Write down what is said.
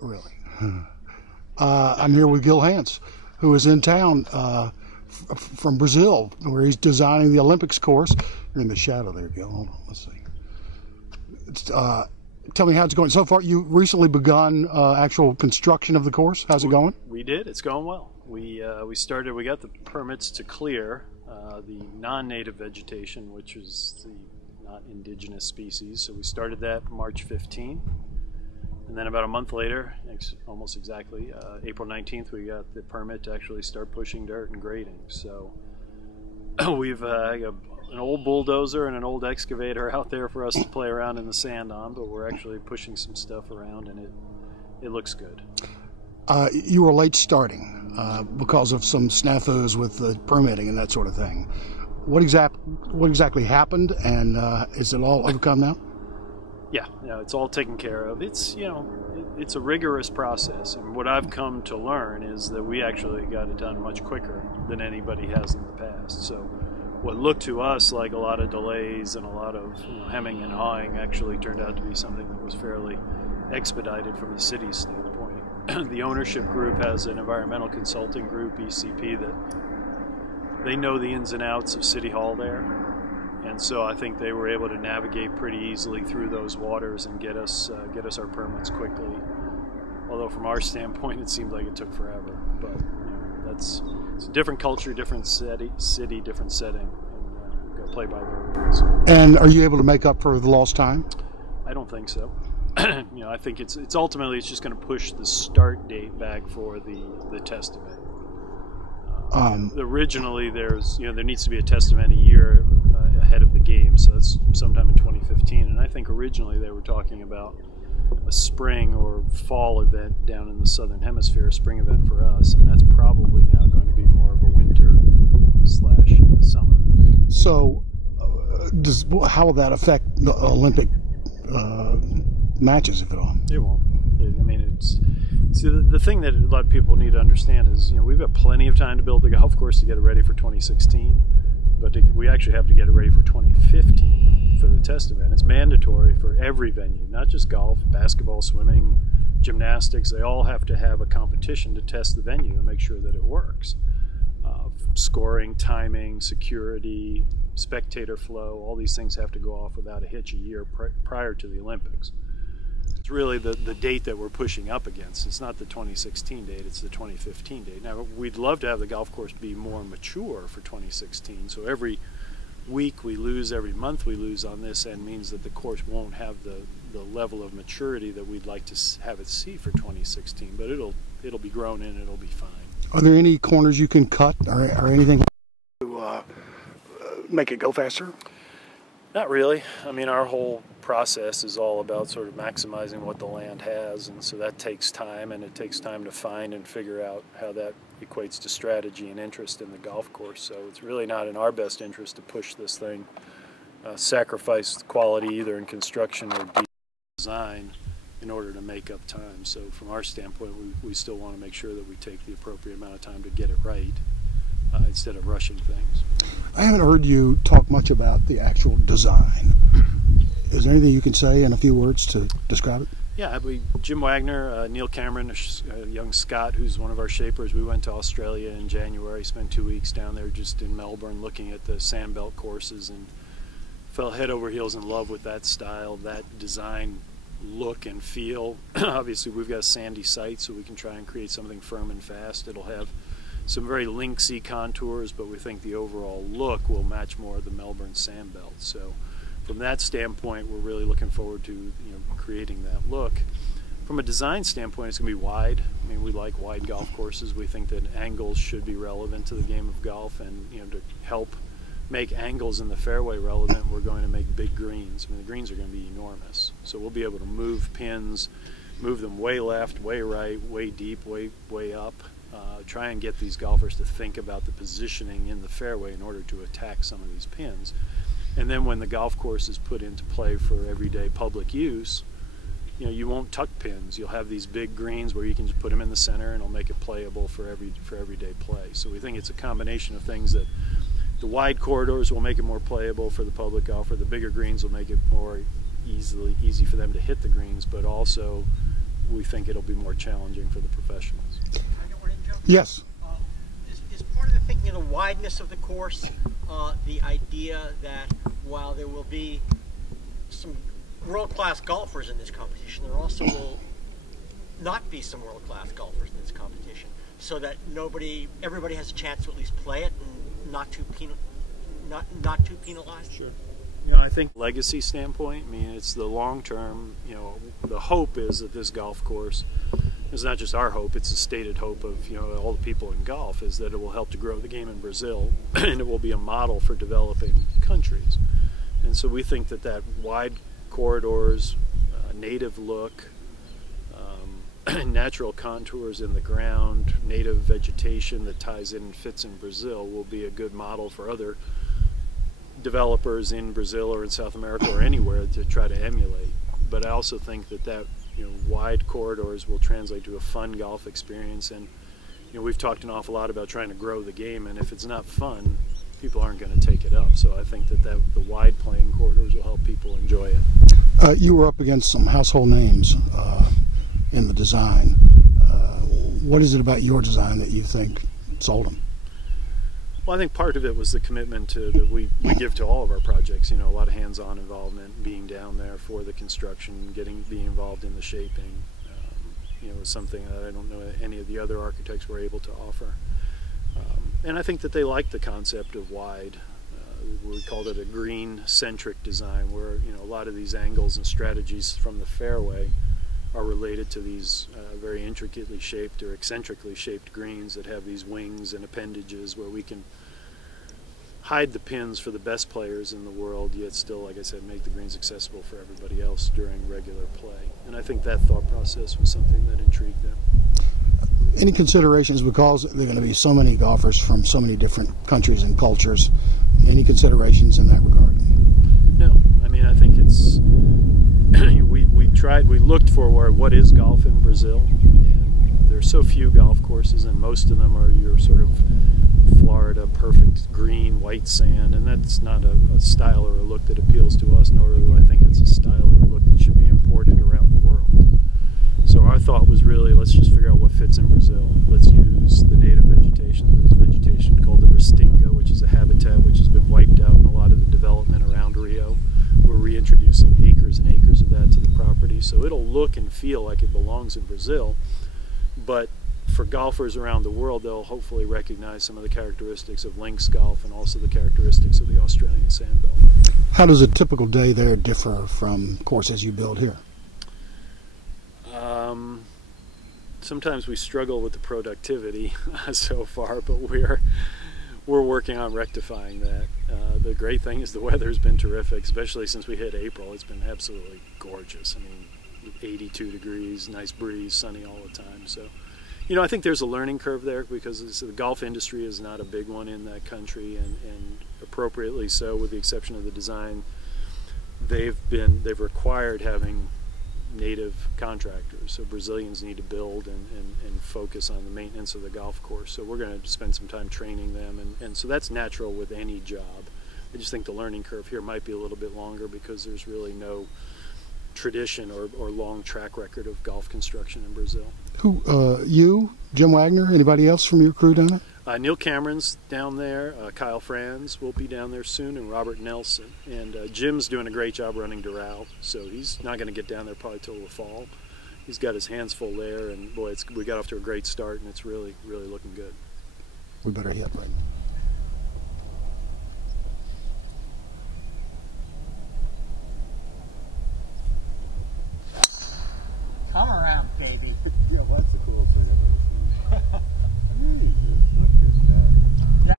Really? I'm here with Gil Hanse, who is in town from Brazil, where he's designing the Olympics course. You're in the shadow there, Gil. Hold on, let's see. Tell me how it's going. So far, you recently begun actual construction of the course. How's it going? We did. It's going well. We started. We got the permits to clear the non-native vegetation, which is the not indigenous species. So we started that March 15. And then about a month later, almost exactly, April 19th, we got the permit to actually start pushing dirt and grading. So we've got an old bulldozer and an old excavator out there for us to play around in the sand on, but we're actually pushing some stuff around, and it looks good. You were late starting because of some snafus with the permitting and that sort of thing. What exactly happened, and is it all overcome now? Yeah, it's all taken care of. It's it's a rigorous process, and what I've come to learn is that we actually got it done much quicker than anybody has in the past. So what looked to us like a lot of delays and a lot of hemming and hawing actually turned out to be something that was fairly expedited from the city's standpoint. The ownership group has an environmental consulting group, ECP, that they know the ins and outs of City Hall there. And so I think they were able to navigate pretty easily through those waters and get us our permits quickly. Although from our standpoint, it seemed like it took forever. But it's a different culture, different city, different setting, and we've got to play by their rules. And are you able to make up for the lost time? I don't think so. I think it's ultimately just going to push the start date back for the test event. Originally, there needs to be a test event a year ahead of the game, so that's sometime in 2015. And I think originally they were talking about a spring or fall event down in the southern hemisphere, a spring event for us, and that's probably now going to be more of a winter / summer. So, how will that affect the Olympic matches, if at all? It won't. The thing that a lot of people need to understand is, we've got plenty of time to build the golf course to get it ready for 2016, but we actually have to get it ready for 2015 for the test event. It's mandatory for every venue, not just golf, basketball, swimming, gymnastics. They all have to have a competition to test the venue and make sure that it works. Scoring, timing, security, spectator flow, all these things have to go off without a hitch a year prior to the Olympics. It's really the date that we're pushing up against. It's not the 2016 date, it's the 2015 date. Now, we'd love to have the golf course be more mature for 2016, so every week we lose, every month we lose on this end means that the course won't have the level of maturity that we'd like to have it see for 2016, but it'll be grown in, it'll be fine. Are there any corners you can cut or anything to make it go faster? Not really. Our whole process is all about sort of maximizing what the land has, and so that takes time, and it takes time to find and figure out how that equates to strategy and interest in the golf course. So it's really not in our best interest to push this thing, sacrifice quality either in construction or design in order to make up time. So from our standpoint, we still want to make sure that we take the appropriate amount of time to get it right instead of rushing things. I haven't heard you talk much about the actual design. Is there anything you can say in a few words to describe it? Yeah, Jim Wagner, Neil Cameron, a young Scot who's one of our shapers. We went to Australia in January, spent 2 weeks down there just in Melbourne looking at the sandbelt courses, and fell head over heels in love with that style, that design look and feel. Obviously we've got a sandy site, so we can try and create something firm and fast. It'll have some very linksy contours, but we think the overall look will match more of the Melbourne sandbelt. So from that standpoint, we're really looking forward to creating that look. From a design standpoint, it's going to be wide. We like wide golf courses. We think that angles should be relevant to the game of golf, and to help make angles in the fairway relevant, we're going to make big greens. The greens are going to be enormous, so we'll be able to move pins, move them way left, way right, way deep, way up. Try and get these golfers to think about the positioning in the fairway in order to attack some of these pins. And then when the golf course is put into play for everyday public use, you won't tuck pins. You'll have these big greens where you can just put them in the center, and it'll make it playable for everyday play. So we think it's a combination of things that the wide corridors will make it more playable for the public golfer. The bigger greens will make it more easy for them to hit the greens, but also we think it'll be more challenging for the professionals. Can I get one in, Joe? Yes. Is part of the thinking of the wideness of the course the idea that while there will be some world-class golfers in this competition, there also will not be some world-class golfers in this competition, so that everybody has a chance to at least play it and not too penalized? Sure. You know, I think legacy standpoint, I mean, it's the long term, you know, the hope is that this golf course, it's not just our hope, it's a stated hope of, you know, all the people in golf, is that it will help to grow the game in Brazil and it will be a model for developing countries. And so we think that that wide corridors, native look, natural contours in the ground, native vegetation that ties in and fits in Brazil will be a good model for other developers in Brazil or in South America or anywhere to try to emulate. But I also think that you know, wide corridors will translate to a fun golf experience. And you know, we've talked an awful lot about trying to grow the game, and if it's not fun, people aren't going to take it up. So I think that the wide playing corridors will help people enjoy it. You were up against some household names in the design. What is it about your design that you think sold them? Well, I think part of it was the commitment that we give to all of our projects. You know, a lot of hands-on involvement, being down there for the construction, being involved in the shaping. You know, was something that I don't know any of the other architects were able to offer. And I think that they liked the concept of wide. We called it a green-centric design, where you know a lot of these angles and strategies from the fairway are related to these very intricately shaped or eccentrically shaped greens that have these wings and appendages where we can hide the pins for the best players in the world, yet still, like I said, make the greens accessible for everybody else during regular play. And I think that thought process was something that intrigued them. Any considerations, because there are going to be so many golfers from so many different countries and cultures, any considerations in that regard? No. I mean, I think it's we looked for what is golf in Brazil, and there's so few golf courses, and most of them are your sort of Florida perfect green white sand, and that's not a style or a look that appeals to us, nor do I think it's a style or a look that should be imported around the world. So our thought was really, let's just figure out what fits in Brazil. Let's use the native vegetation. There's vegetation called the Restinga, which is a habitat which has been wiped out in a lot of the development around Rio. We're reintroducing acres and acres of that to the property, so it'll look and feel like it belongs in Brazil, but for golfers around the world, they'll hopefully recognize some of the characteristics of links golf and also the characteristics of the Australian sandbelt. How does a typical day there differ from courses you build here? Sometimes we struggle with the productivity so far, but we're working on rectifying that. The great thing is the weather's been terrific, especially since we hit April. It's been absolutely gorgeous. I mean, 82 degrees, nice breeze, sunny all the time. So, you know, I think there's a learning curve there because the golf industry is not a big one in that country, and appropriately so, with the exception of the design. They've required having native contractors, so Brazilians need to build and focus on the maintenance of the golf course. So we're going to spend some time training them, and so that's natural with any job. I just think the learning curve here might be a little bit longer because there's really no tradition or long track record of golf construction in Brazil. Who, you, Jim Wagner, anybody else from your crew down there? Neil Cameron's down there, Kyle Franz will be down there soon, and Robert Nelson. And Jim's doing a great job running Doral, so he's not going to get down there probably till the fall. He's got his hands full there, and boy, we got off to a great start, and it's really, really looking good. We better hit right now.